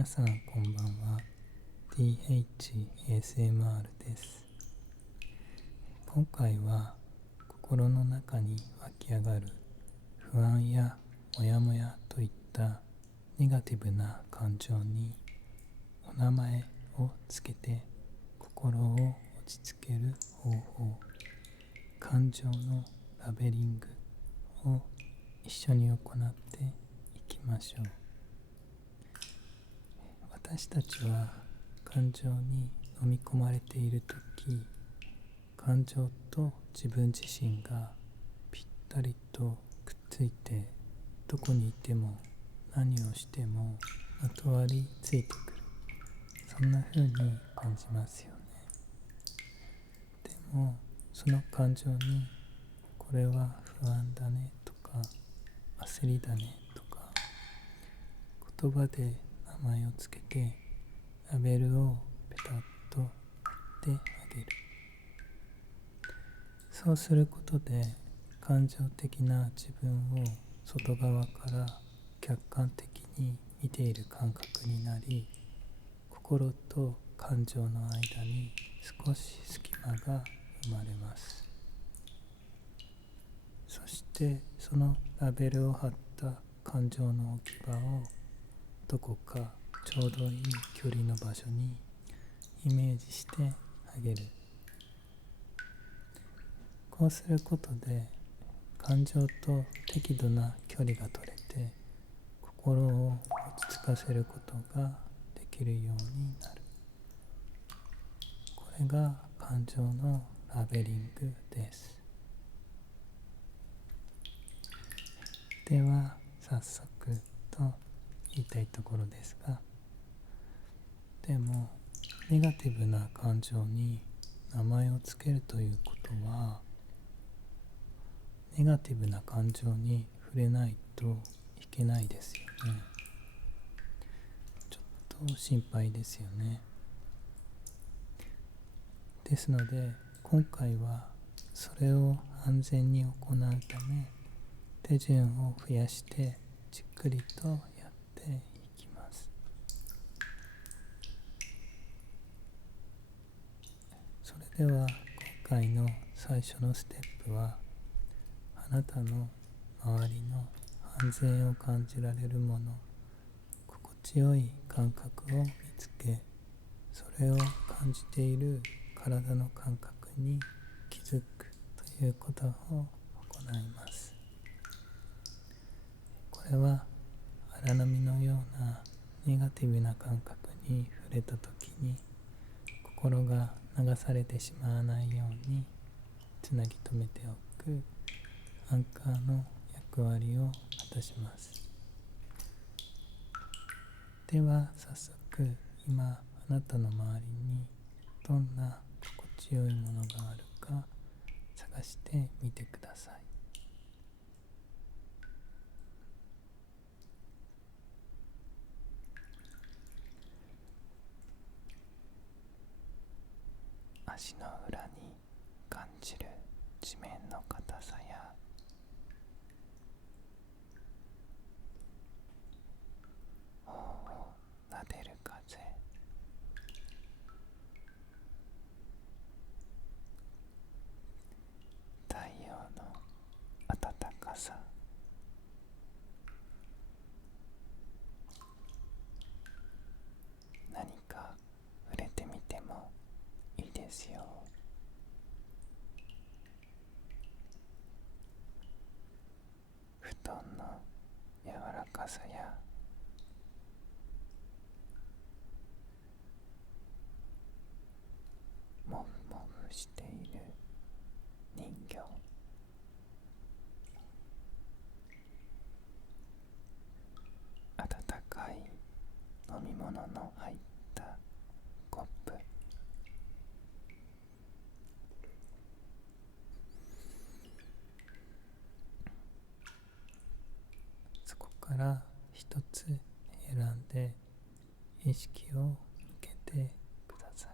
皆さんこんばんは。 THASMR です。今回は心の中に湧き上がる不安やモヤモヤといったネガティブな感情にお名前をつけて心を落ち着ける方法、感情のラベリングを一緒に行っていきましょう。私たちは感情に飲み込まれているとき、感情と自分自身がぴったりとくっついて、どこにいても何をしてもまとわりついてくる、そんな風に感じますよね。でもその感情にこれは不安だねとか焦りだねとか言葉で名前をつけてラベルをペタッと貼ってあげる。そうすることで感情的な自分を外側から客観的に見ている感覚になり、心と感情の間に少し隙間が生まれます。そしてそのラベルを貼った感情の置き場をどこかちょうどいい距離の場所にイメージしてあげる。こうすることで感情と適度な距離が取れて心を落ち着かせることができるようになる。これが感情のラベリングです。では早速と言いたいところですが、でもネガティブな感情に名前をつけるということは、ネガティブな感情に触れないといけないですよね。ちょっと心配ですよね。ですので今回はそれを安全に行うため、手順を増やしてじっくりとやっていきます。それでは今回の最初のステップは、あなたの周りの安全を感じられるもの、心地よい感覚を見つけ、それを感じている体の感覚に気づくということを行います。これは荒波のようなネガティブな感覚に触れたときに心が流されてしまわないようにつなぎ止めておくアンカーの役割を果たします。では早速、今あなたの周りにどんな心地よいものがあるか探してみてください。足の裏に感じる地面の硬さや、頬を撫でる風、太陽の暖かさ、何か触れてみてもいいですよ。布団の柔らかさや、もふもふしている人形、温かい飲み物の入ったコップ、そこから一つ選んで意識を向けてください。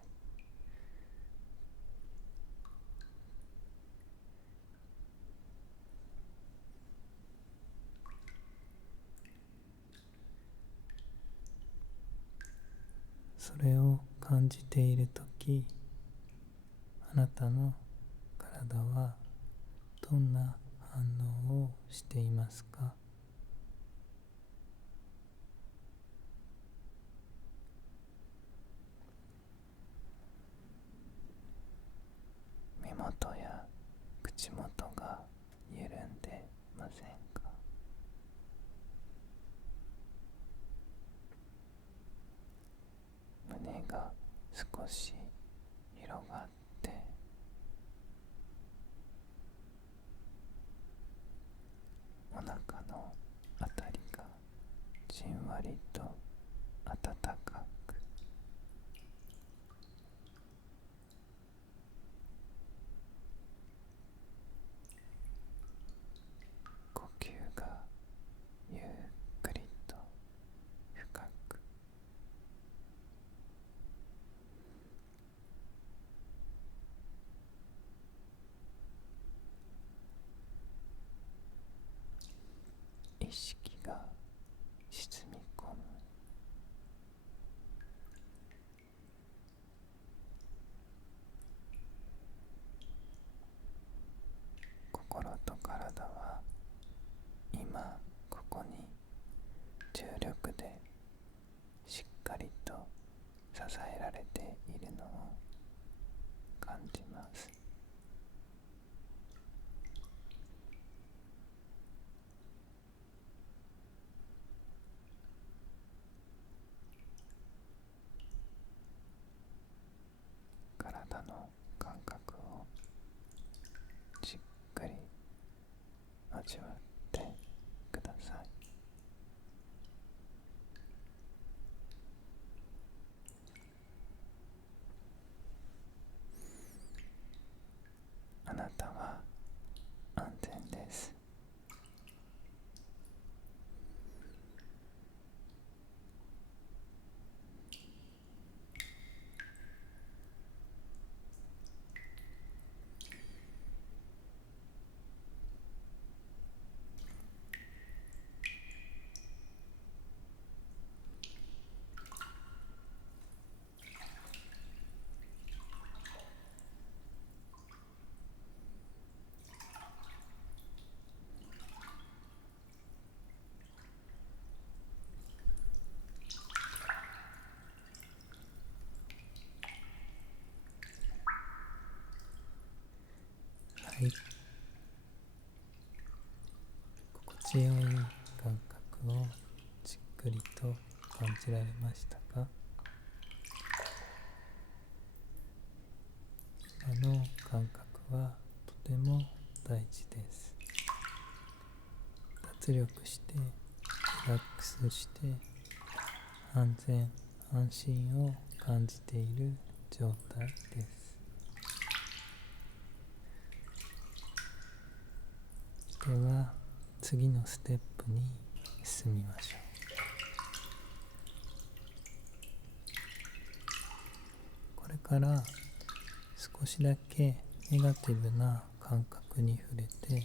それを感じているとき、あなたの体はどんな反応をしていますか？目元や口元が緩んでませんか？胸が少し広がってお腹のあたりがじんわりと温かく、呼吸がゆっくりと深く、意識が沈み込む。心と体は今ここに重力でしっかりと支えられているのを感じます。体の感覚をじっくり味わってください。あなたは安全です。はい、心地よい感覚をじっくりと感じられましたか？今の感覚はとても大事です。脱力してリラックスして安全安心を感じている状態です。では次のステップに進みましょう。これから少しだけネガティブな感覚に触れて、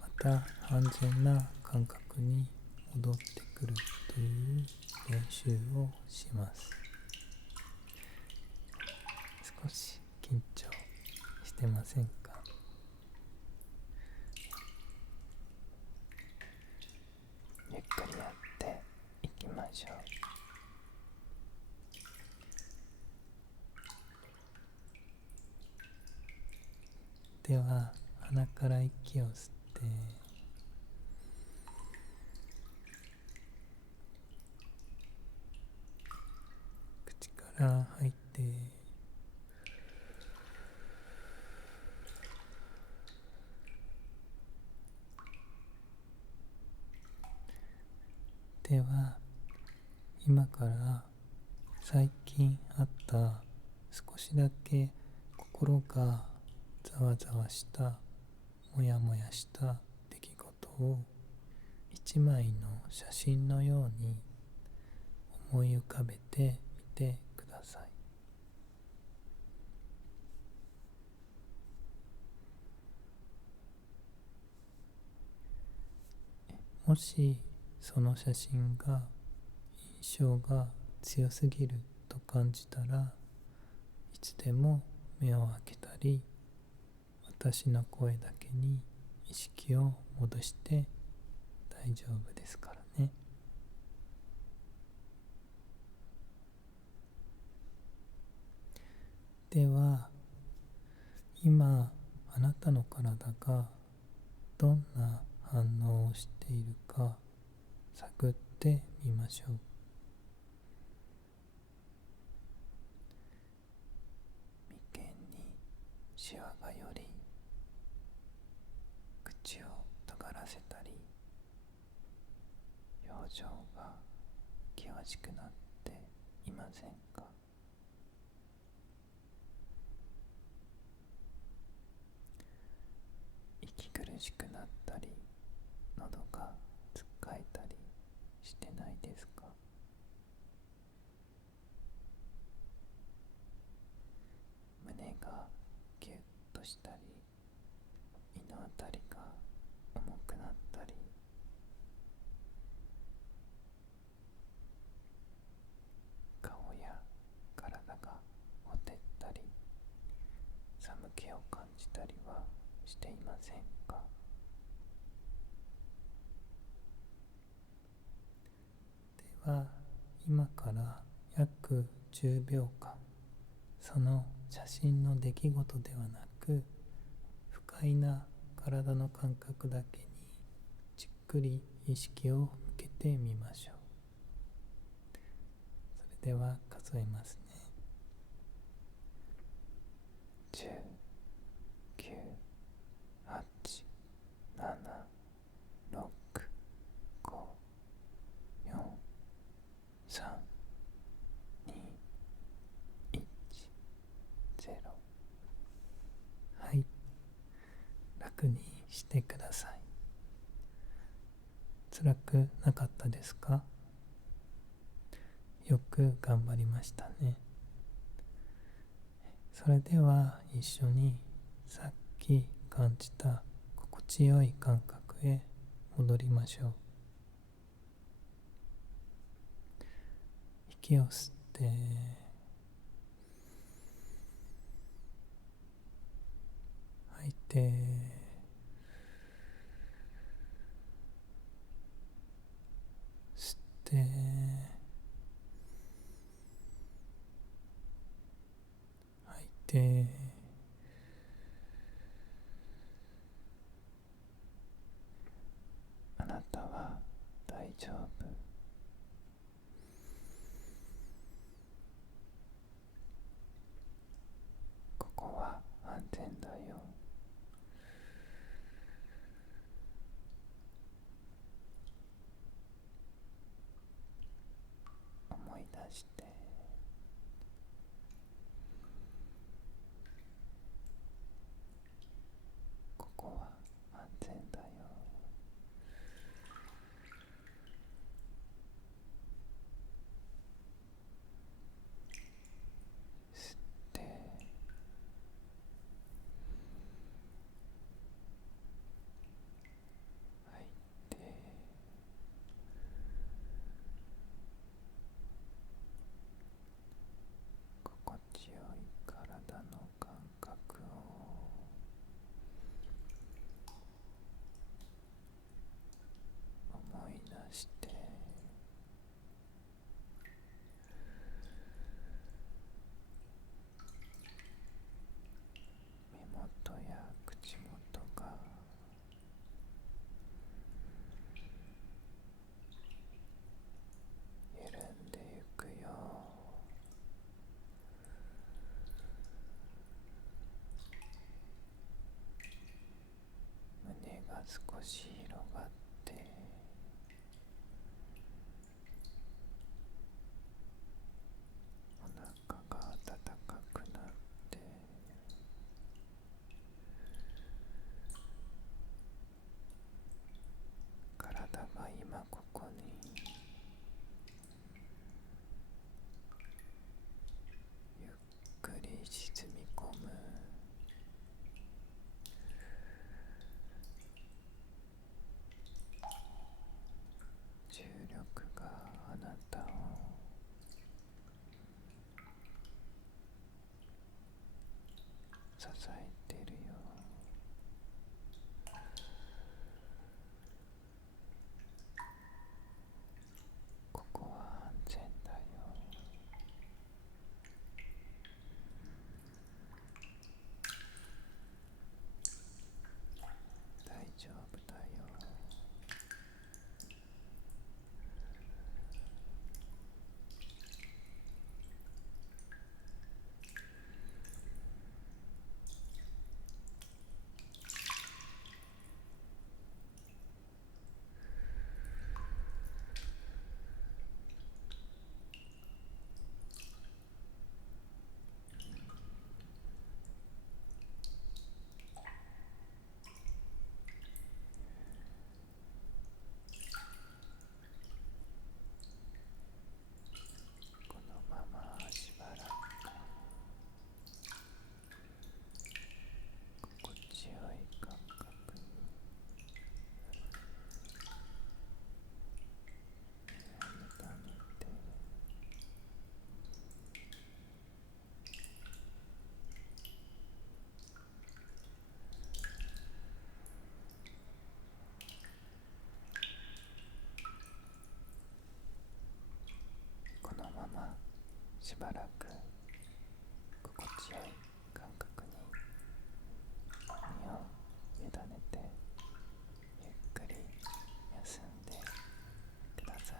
また安全な感覚に戻ってくるという練習をします。少し緊張してませんか？ゆっくりやっていきましょう。では鼻から息を吸って口から吐いて、では今から最近あった少しだけ心がざわざわした、もやもやした出来事を一枚の写真のように思い浮かべてみてください。もしその写真が印象が強すぎると感じたらいつでも目を開けたり、私の声だけに意識を戻して大丈夫ですからね。では今あなたの体がどんな反応をしているか探ってみましょう。眉間にシワがより、口を尖らせたり、表情が険しくなっていませんか？息苦しくなったり、喉がつっかえたりしてないですか？胸がギュッとしたり、胃のあたりが重くなったり、顔や体がほてったり、寒気を感じたりはしていませんか？では今から約10秒間、その写真の出来事ではなく不快な体の感覚だけにじっくり意識を向けてみましょう。それでは数えますね。10、9、8、7、6、5、4、3、2、1、0。はい、楽にしてください。辛くなかったですか？よく頑張りましたね。それでは一緒にさっき感じた心地よい感覚へ戻りましょう。息を吸って吐いて、吸って吐いて、あなたは大丈夫。ここは安全だよ。思い出して、ここは安全だよ。吸って吐いて、心地よい体の感覚を思い出して、目元や口元が緩んでゆくよ。胸が少し広がって、お腹が温かくなって、体が今ここにゆっくり沈み込む。支えてるよ。ここは安全だよ。大丈夫だよ。このまましばらく心地よい感覚に委ねて、このまましばらく心地よい感覚に身を委ねて、ゆっくり休んでください。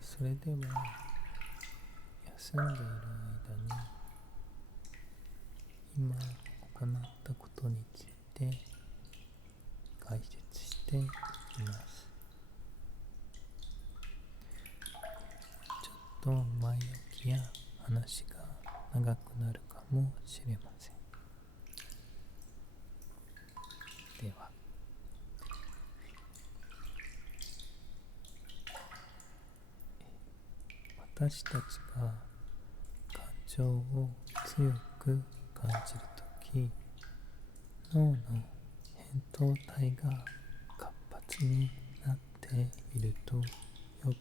それでは休んでいる間に今行ったことについて解説していきます。ちょっと前置きや話が長くなるかもしれません。では、私たちが感情を強く感じるとき、脳の扁桃体が活発になっているとよ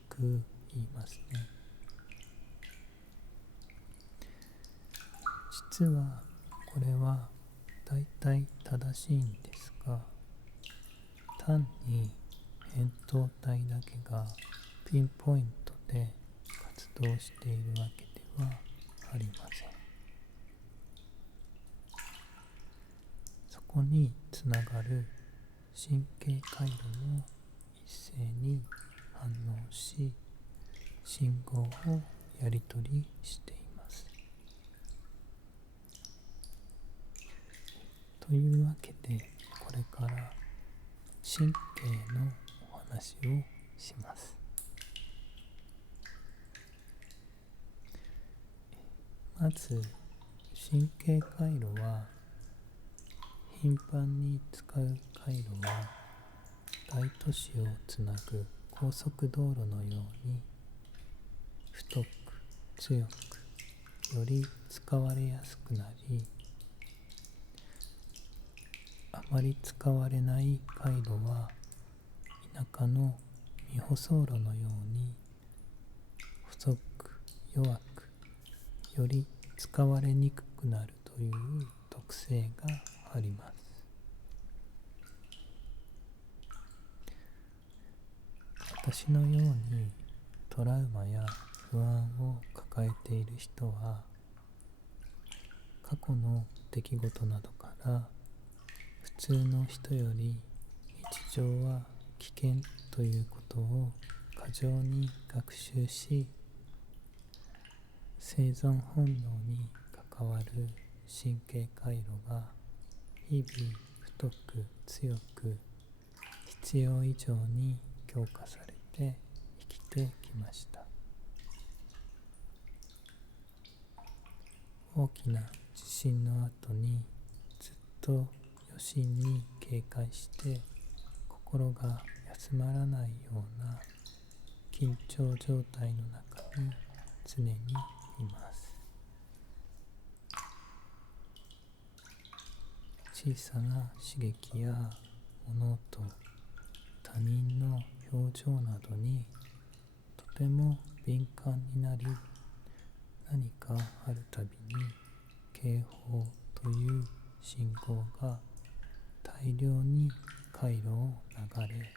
く言いますね。実はこれは大体正しいんですが、単に扁桃体だけがピンポイントで活動しているわけではありません。そこにつながる神経回路も一斉に反応し、信号をやり取りしています。というわけで、これから神経のお話をします。まず、神経回路は頻繁に使う回路は大都市をつなぐ高速道路のように太く強くより使われやすくなり、あまり使われない回路は田舎の未舗装路のように細く弱くより使われにくくなるという特性があります。私のようにトラウマや不安を抱えている人は、過去の出来事などから普通の人より日常は危険ということを過剰に学習し、生存本能に関わる神経回路が日々太く強く必要以上に強化されて生きてきました。大きな地震の後にずっと余震に警戒して心が休まらないような緊張状態の中に常にいます。小さな刺激や物音、他人の表情などにとても敏感になり、何かあるたびに警報という信号が大量に回路を流れ、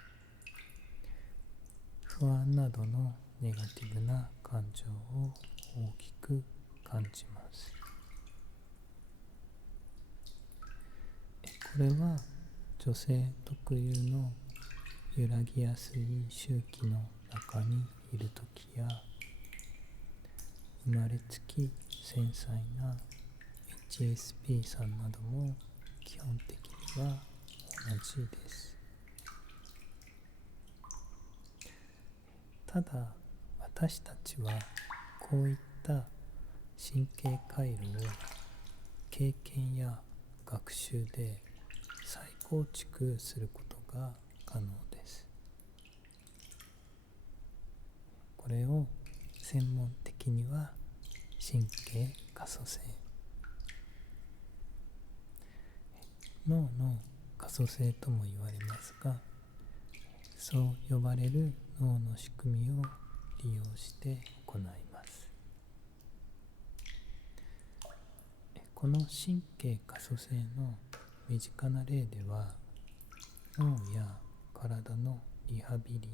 不安などのネガティブな感情を大きく感じます。これは女性特有の揺らぎやすい周期の中にいるときや、生まれつき繊細な HSP さんなども基本的には同じです。ただ、私たちはこういった神経回路を経験や学習で再構築することが可能です。これを専門的には神経可塑性、脳の可塑性とも言われますが、そう呼ばれる脳の仕組みを利用して行います。この神経可塑性の身近な例では、脳や体のリハビリ、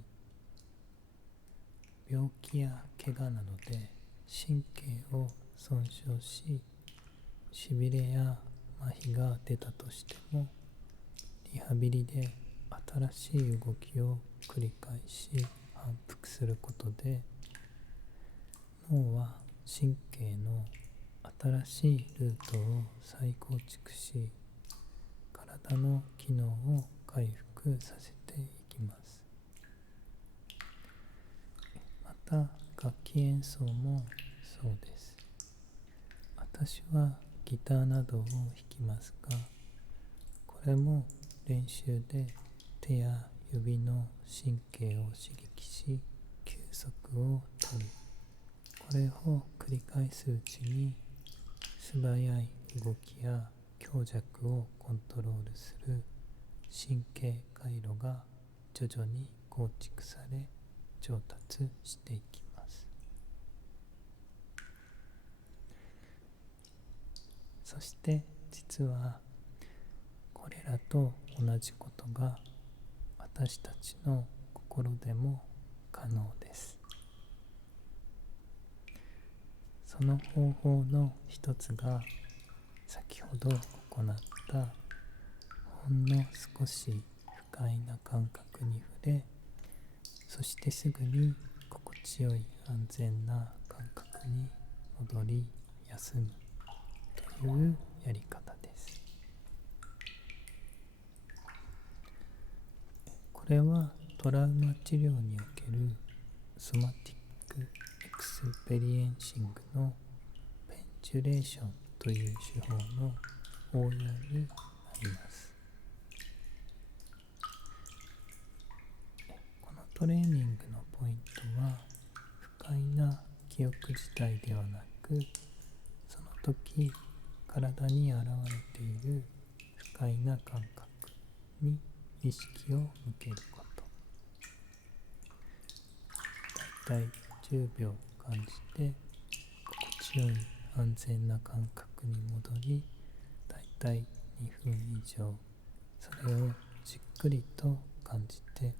病気や怪我などで神経を損傷し、しびれや麻痺が出たとしても、リハビリで新しい動きを繰り返し反復することで、脳は神経の新しいルートを再構築し、体の機能を回復させていきます。また、楽器演奏もそうです。私はギターなどを弾きますが、これも練習で手や指の神経を刺激し、休息を取る。これを繰り返すうちに、素早い動きや強弱をコントロールする神経回路が徐々に構築され、上達していきます。そして実はこれらと同じことが私たちの心でも可能です。その方法の一つが、先ほど行ったほんの少し不快な感覚に触れ、そしてすぐに心地よい安全な感覚に戻り休むというやり方です。これはトラウマ治療におけるソマティックエクスペリエンシングのペンチュレーションという手法の応用になります。このトレーニングのポイントは、不快な記憶自体ではなく、その時体に現れている不快な感覚に意識を向けること。だいたい10秒感じて、心地よい安全な感覚に戻り、だいたい2分以上、それをじっくりと感じて、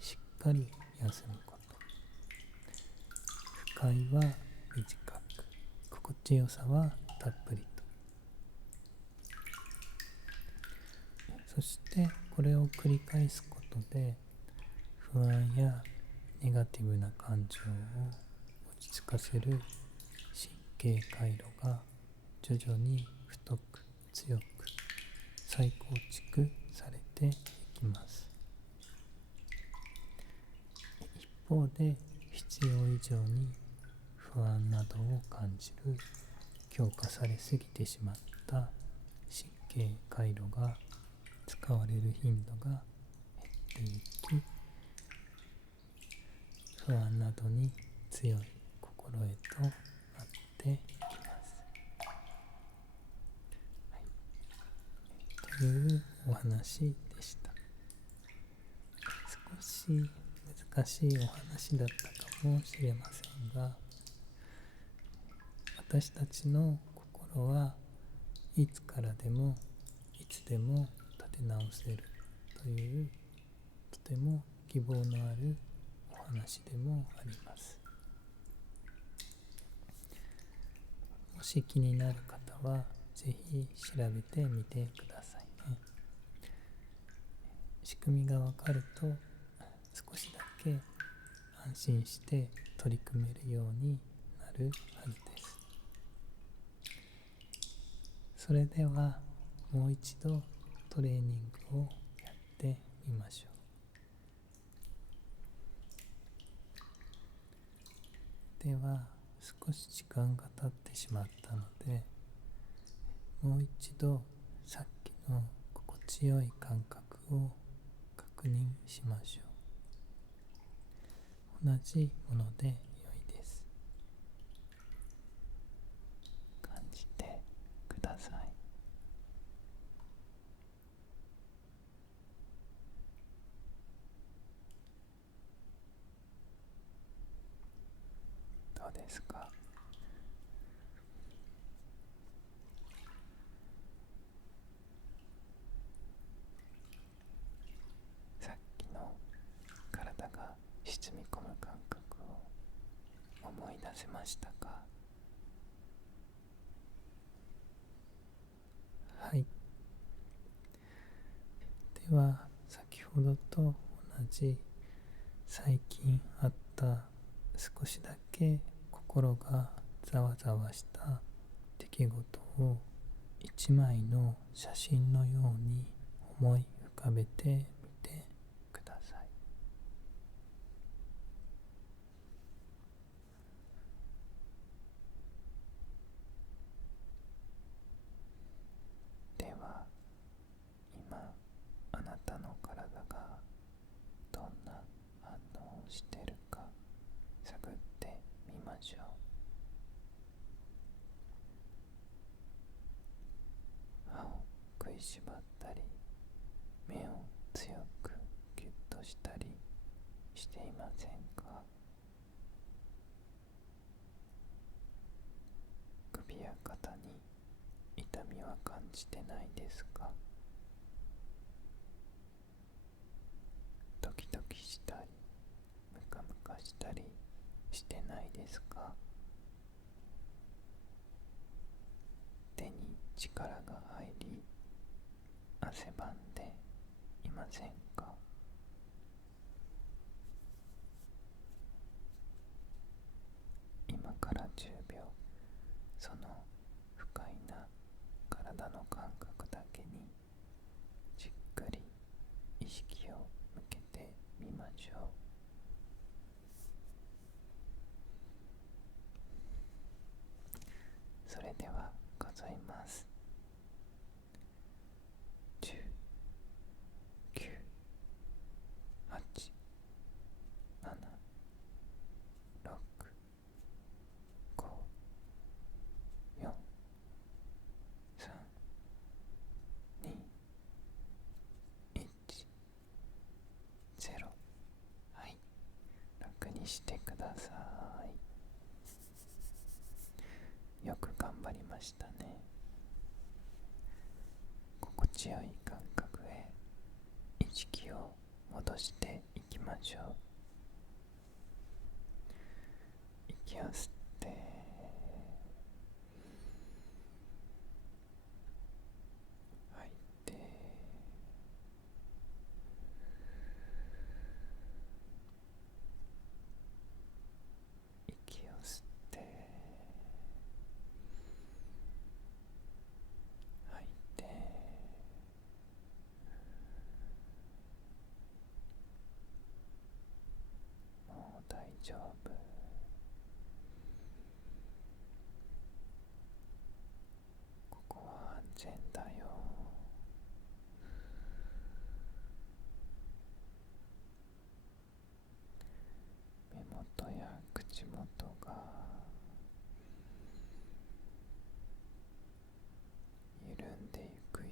しっかり休むこと。不快は短く、心地よさはたっぷりと。そしてこれを繰り返すことで、不安やネガティブな感情を落ち着かせる神経回路が徐々に太く強く再構築されていきます。一方で、必要以上に不安などを感じる強化されすぎてしまった神経回路が使われる頻度が減っていき、不安などに強い心へとなっていきます。というお話でした。少し難しいお話だったかもしれませんが、私たちの心はいつからでもいつでも立て直せるというとても希望のあるお話でもあります。もし気になる方はぜひ調べてみてくださいね。仕組みがわかると少しだけ安心して取り組めるようになるはずです。それではもう一度トレーニングをやってみましょう。では少し時間が経ってしまったので、もう一度さっきの心地よい感覚を確認しましょう。同じもので良いです。感じてください。どうですか？さっきの体が沈み込む感覚を思い出せましたか？はい。では先ほどと同じ最近あった少しだけ心がざわざわした出来事を一枚の写真のように思い浮かべてみてください。では今あなたの体がどんな反応をしているか探ってみましょう。歯を食いしばったり、目を強くギュッとしたりしていませんか？首や肩に痛みは感じてないですか？ドキドキしたりムカムカしたりしてないですか？手に力が入り汗ばんでいませんか？今から10秒、その不快な体の感覚だけにじっくり意識を向けてみましょう。それでは数えます。10、9、8、7、6、5、4、3、2、1、0。はい、楽にしてください。よく頑張りましたね。心地よい感覚へ意識を戻していきましょう。息を吸って吐いて、息を吸って吐いて、もう大丈夫。ここは安全だよ。目元や口元が緩んでいくよ。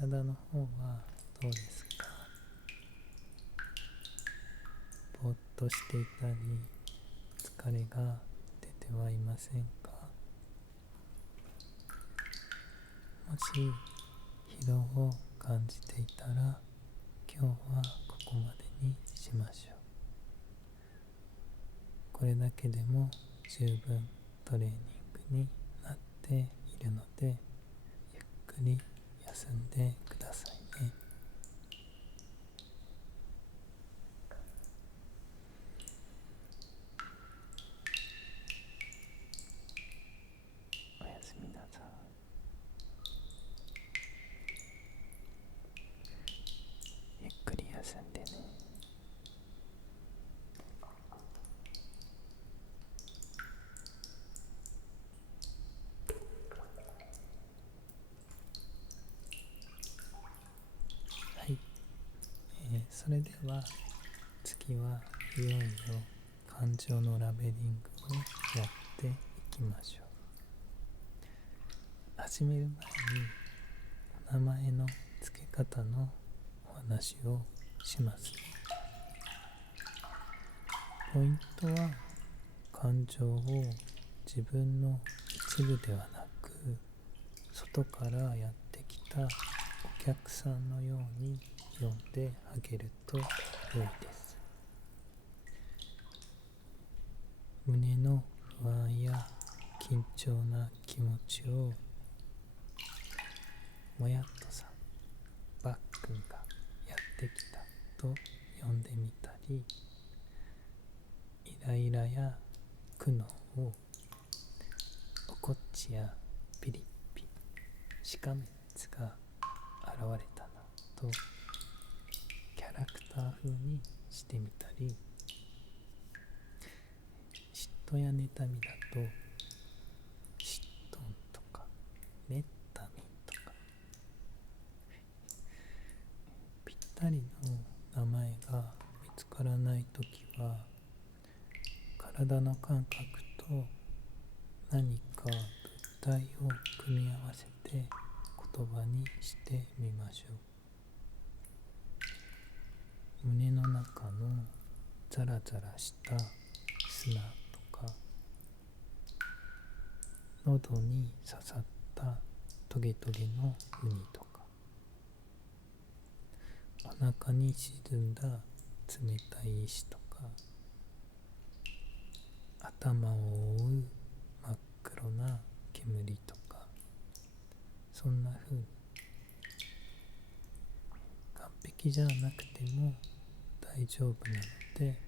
体の方はどうですか？ぼーっとしていたり、疲れが出てはいませんか？もし疲労を感じていたら、今日はここまでにしましょう。これだけでも十分トレーニングになっているので、ゆっくり休んでくださいね。おやすみなさい。ゆっくり休んでね。はい、それでは次はいよいよ感情のラベリングをやっていきましょう。始める前にお名前の付け方のお話をします。ポイントは、感情を自分の一部ではなく、外からやってきたお客さんのように呼んであげると良いです。胸の不安や緊張な気持ちを、もやっとさん、ばっくんがやってきたと呼んでみたり、イライラや苦悩を、おこっちやピリッピ、しかめっつが現れたなとキャラクター風にしてみたり、嫉妬や妬みだと、嫉妬とか妬みとか、ぴったりの名前が見つからないときは、体の感覚と何か物体を組み合わせて言葉にしてみましょう。胸の中のザラザラした砂とか、喉に刺さったトゲトゲのウニとか、お腹に沈んだ冷たい石とか、頭を覆う真っ黒な煙とか、そんな風に完璧じゃなくても大丈夫なので、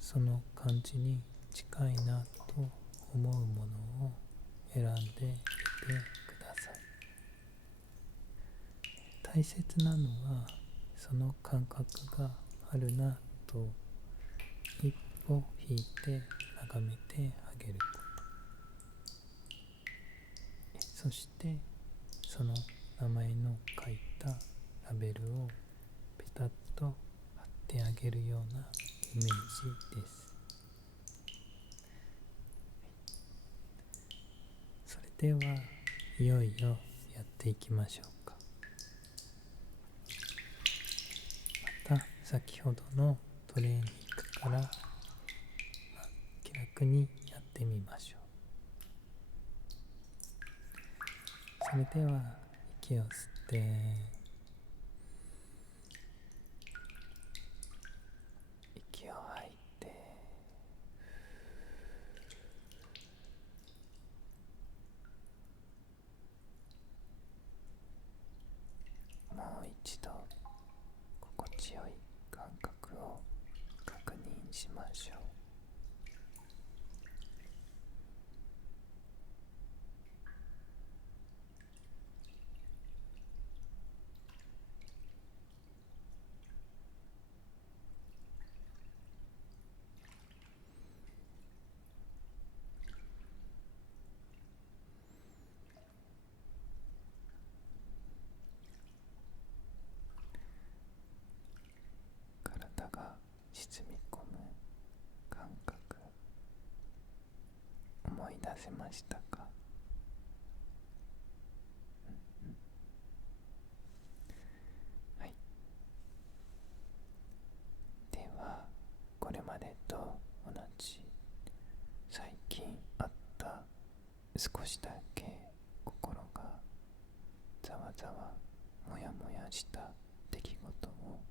その感じに近いなと思うものを選んでみてください。大切なのは、その感覚があるなと一歩引いて眺めてあげること。そしてその名前の書いたラベルをペタッと貼ってあげるようなイメージです。それではいよいよやっていきましょうか。また先ほどのトレーニングから気楽にやってみましょう。それでは息を吸って、息を吐いて、もう一度心地よい感覚を確認しましょう。体が沈み込む感覚、思い出せましたか？少しだけ心がざわざわもやもやした出来事を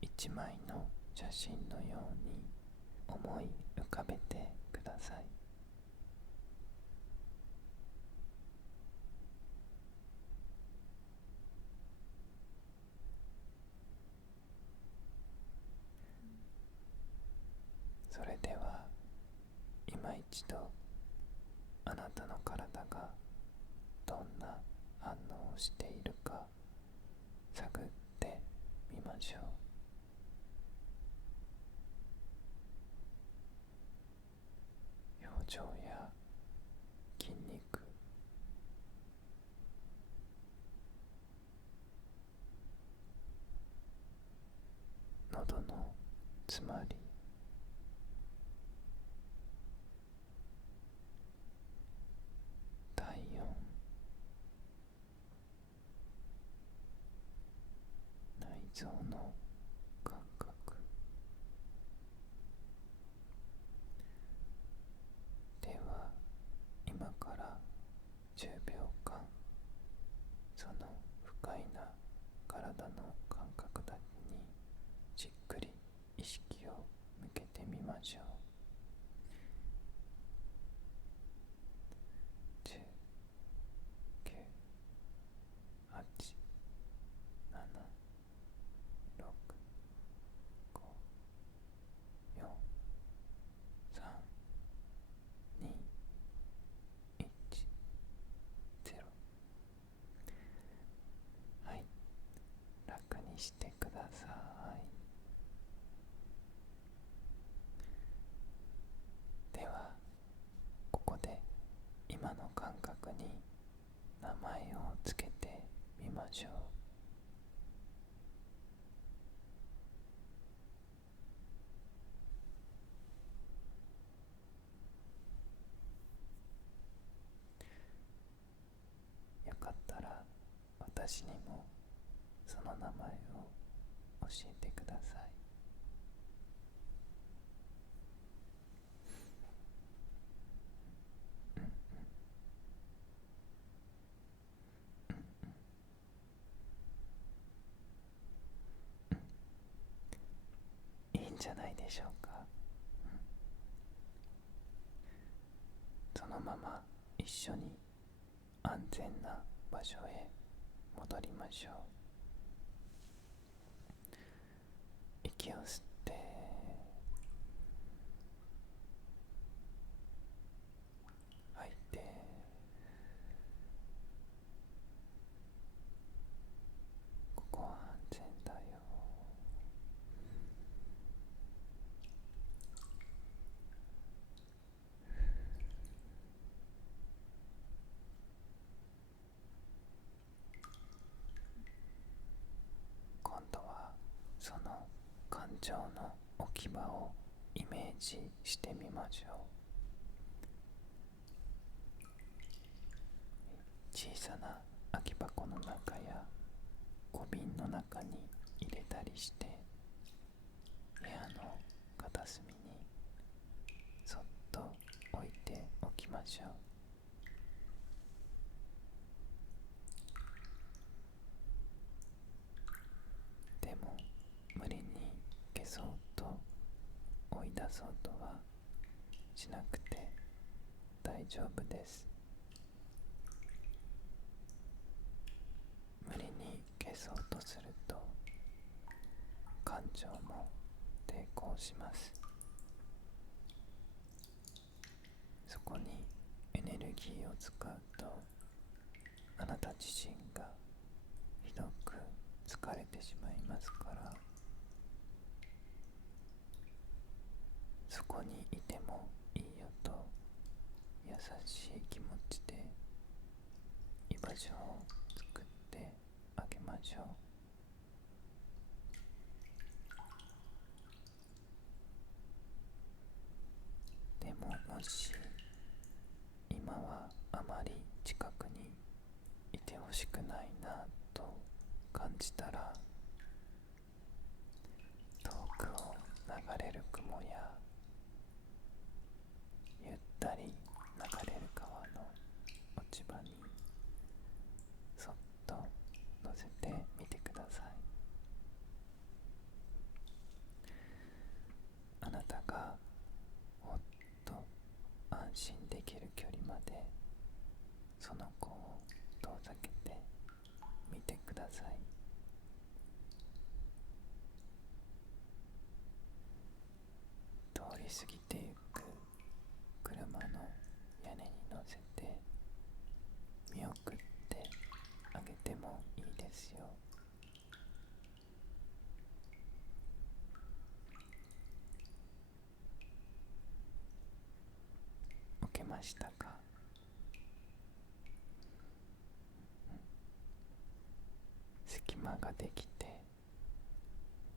一枚の写真のように思い浮かべてください。それでは今一度あなたの体がどんな反応をしているか探ってみましょう。表情や筋肉、喉の詰まり、体温、内臓の感覚。では今から10秒間その不快な体の感覚だけにじっくり意識を向けてみましょう。10、9、8、7、6、5、4、3、2、1、0。はい、楽にしてください。ではここで今の感覚に名前をつけてみましょう。よかったら私にもその名前を教えてください。いいんじゃないでしょうか。そのまま一緒に安全な場所へ戻りましょう。息を吸って吐いて、ここは安全だよ。今度はその感情の置き場をイメージしてみましょう。小さな空き箱の中や小瓶の中に入れたりして部屋の片隅にそっと置いておきましょう。でも無理に消そうと追い出そうとはしなくて大丈夫です。無理に消そうとすると感情も抵抗します。そこにエネルギーを使うとあなた自身がひどく疲れてしまいますから、そこにいてもいいよと優しい気持ちで居場所を作ってあげましょう。でももし今はあまり近くにいてほしくないなと感じたら、遠くを流れる雲やゆったり流れる川のので、その子を遠ざけてみてください。通り過ぎてゆく車の屋根に乗せて見送ってあげてもいいですよ。置けましたか？隙間ができて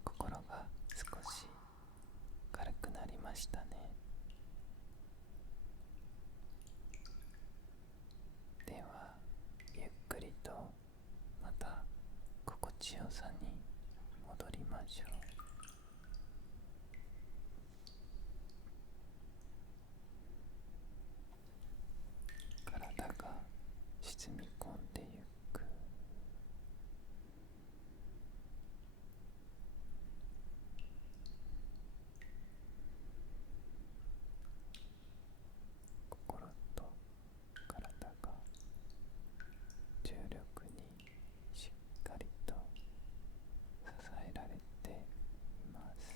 心が少し軽くなりましたね。ではゆっくりとまた心地よさに戻りましょう。体が沈み込んでゆく。心と体が重力にしっかりと支えられています。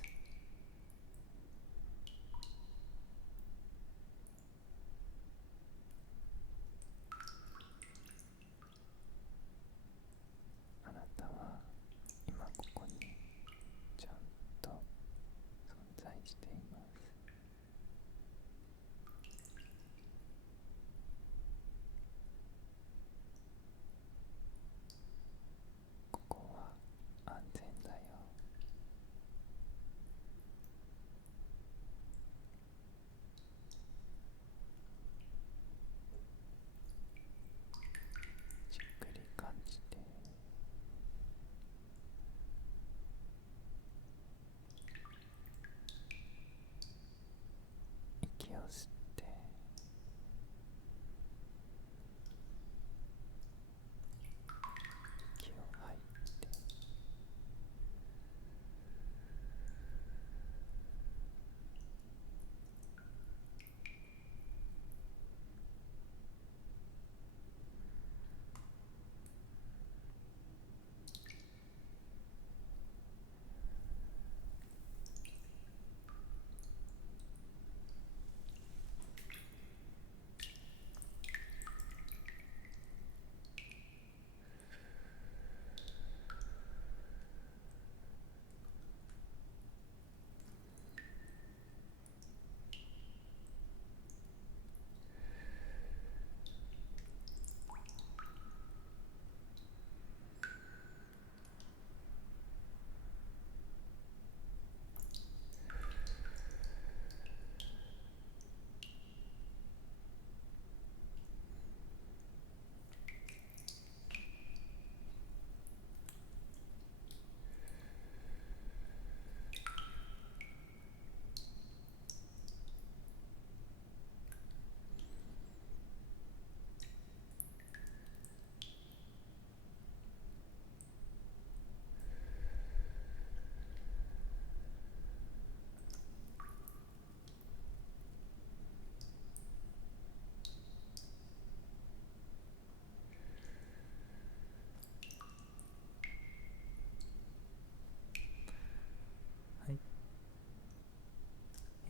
あなたは今ここにちゃんと存在しています。ここは安全だよ。じっくり感じて、息を吸って息を吐いて、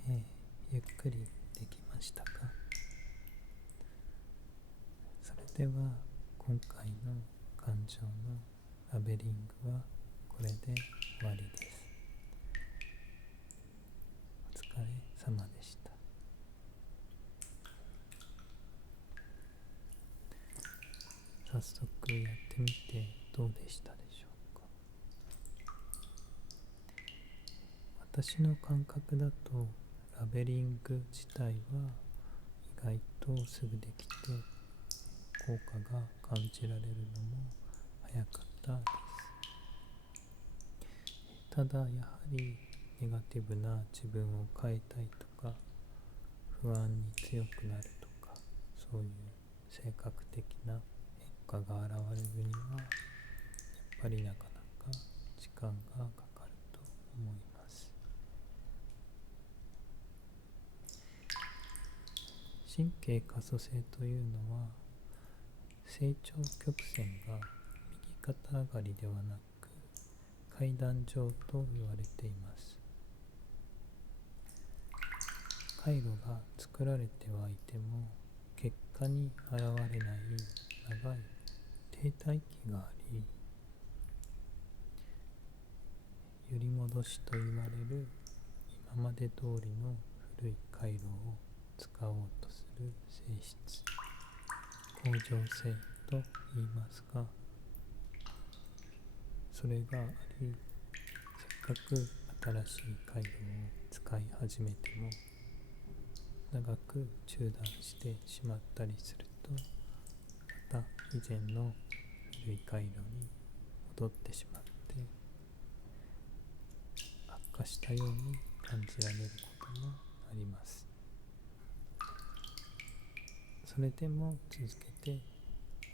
はい、ゆっくりできましたか？それでは今回の感情のラベリングはこれで終わりです。お疲れ様でした。早速やってみてどうでしたでしょうか？私の感覚だとラベリング自体は意外とすぐできて効果が感じられるのも早かったです。ただやはりネガティブな自分を変えたいとか不安に強くなるとか、そういう性格的な変化が現れるにはやっぱりなかなか時間がかかると思います。神経可塑性というのは成長曲線が右肩上がりではなく階段状と言われています。回路が作られてはいても結果に現れない長い停滞期があり、揺り戻しと言われる今まで通りの古い回路を使おうとする性質、恒常性と言いますが、それがあり、せっかく新しい回路を使い始めても長く中断してしまったりすると、また以前の古い回路に戻ってしまって悪化したように感じられることもあります。それでも続けて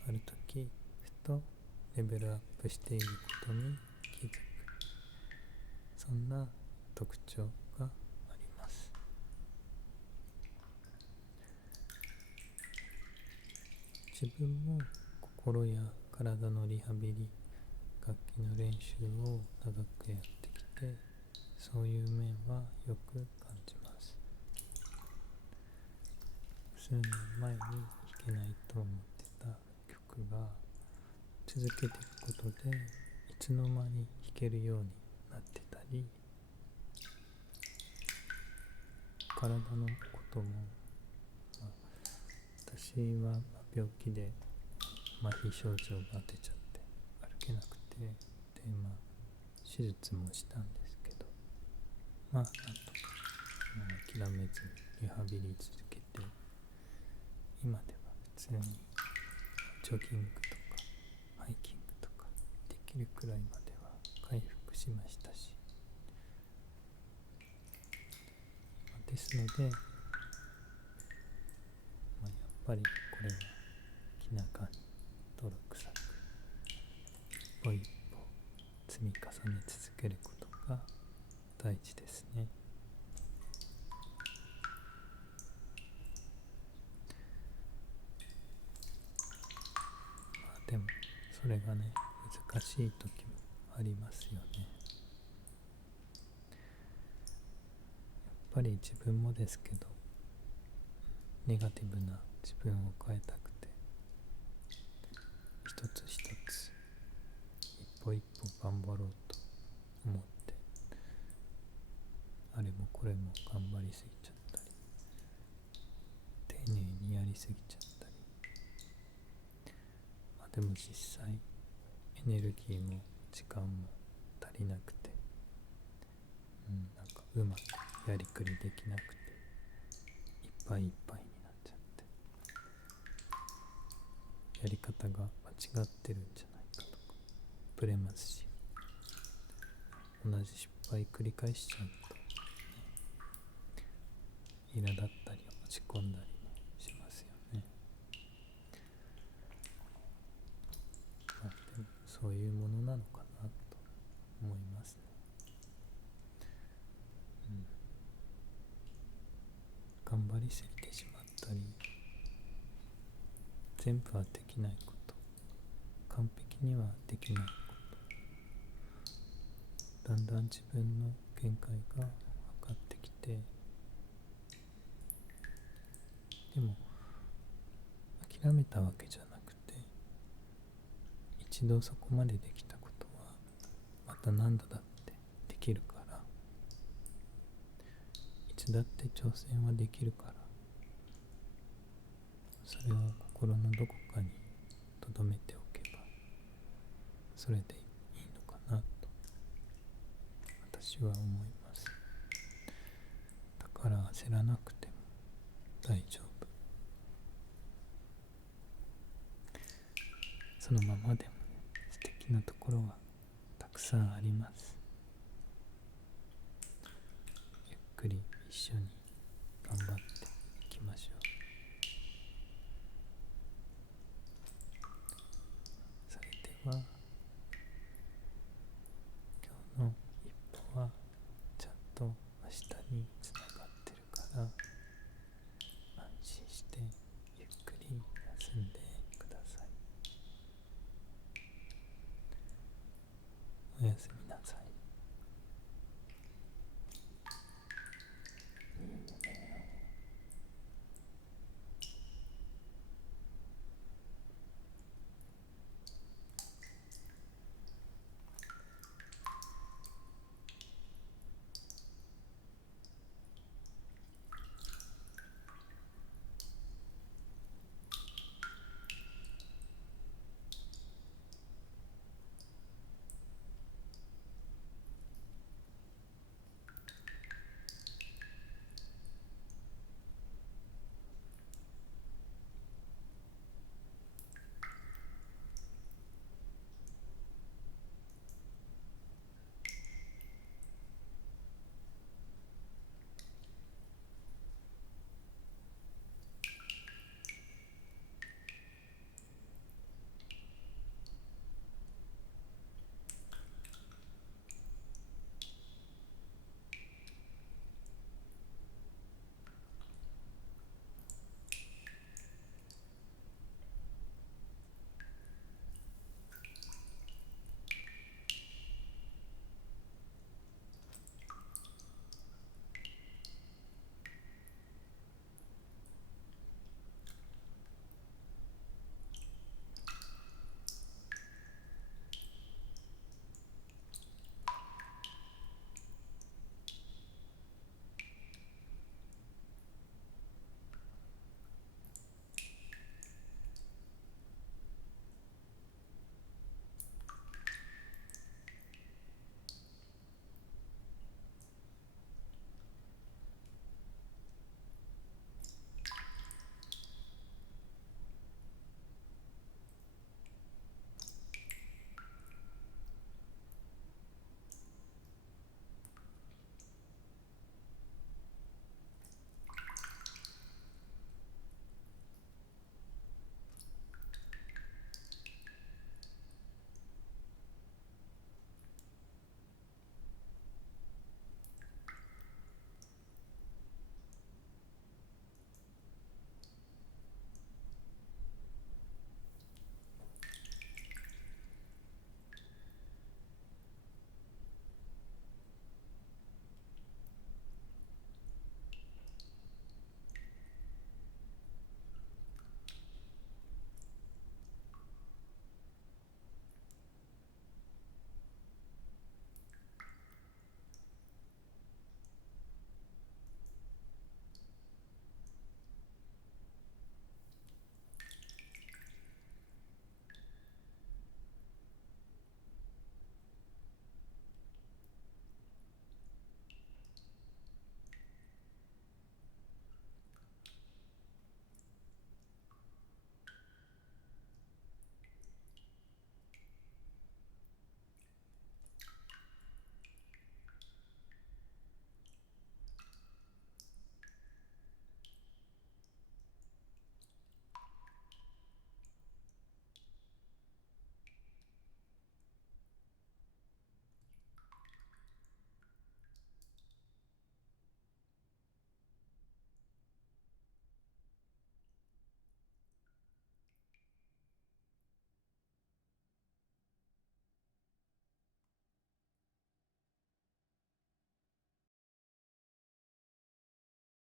ある時ふとレベルアップしていることに気づく、そんな特徴があります。自分も心や体のリハビリ、楽器の練習を長くやってきて、そういう面はよく感じます。数年前に弾けないと思ってた曲が続けていくことでいつの間に弾けるようになってたり、体のことも、私は病気で麻痺症状が出ちゃって歩けなくて、で手術もしたんですけど、なんとか諦めずにリハビリ続けて、今では普通にジョギングとかハイキングとかできるくらいまでは回復しましたし、ですので、やっぱりこれは気長に泥臭く一歩一歩積み重ね続けることが大事ですね。でもそれがね、難しい時もありますよね。やっぱり自分もですけど、ネガティブな自分を変えたくて、一つ一つ一歩一歩頑張ろうと思って、あれもこれも頑張りすぎちゃったり、丁寧にやりすぎちゃったり、でも実際エネルギーも時間も足りなくて、なんかうまくやりくりできなくていっぱいいっぱいになっちゃって、やり方が間違ってるんじゃないかとかブレますし、同じ失敗繰り返しちゃうと、苛立ったり落ち込んだりもしますよね。でもそういうものなのかなと思いますね。頑張りすぎてしまったり、全部はできないこと、完璧にはできないこと、だんだん自分の限界が分かってきて、でも諦めたわけじゃなくて、一度そこまでできたことはまた何度だってできるから、いつだって挑戦はできるから、それを心のどこかに留めておけばそれでいいのかなと私は思います。だから焦らなくても大丈夫。そのままでもね、素敵なところはたくさんあります。ゆっくり一緒に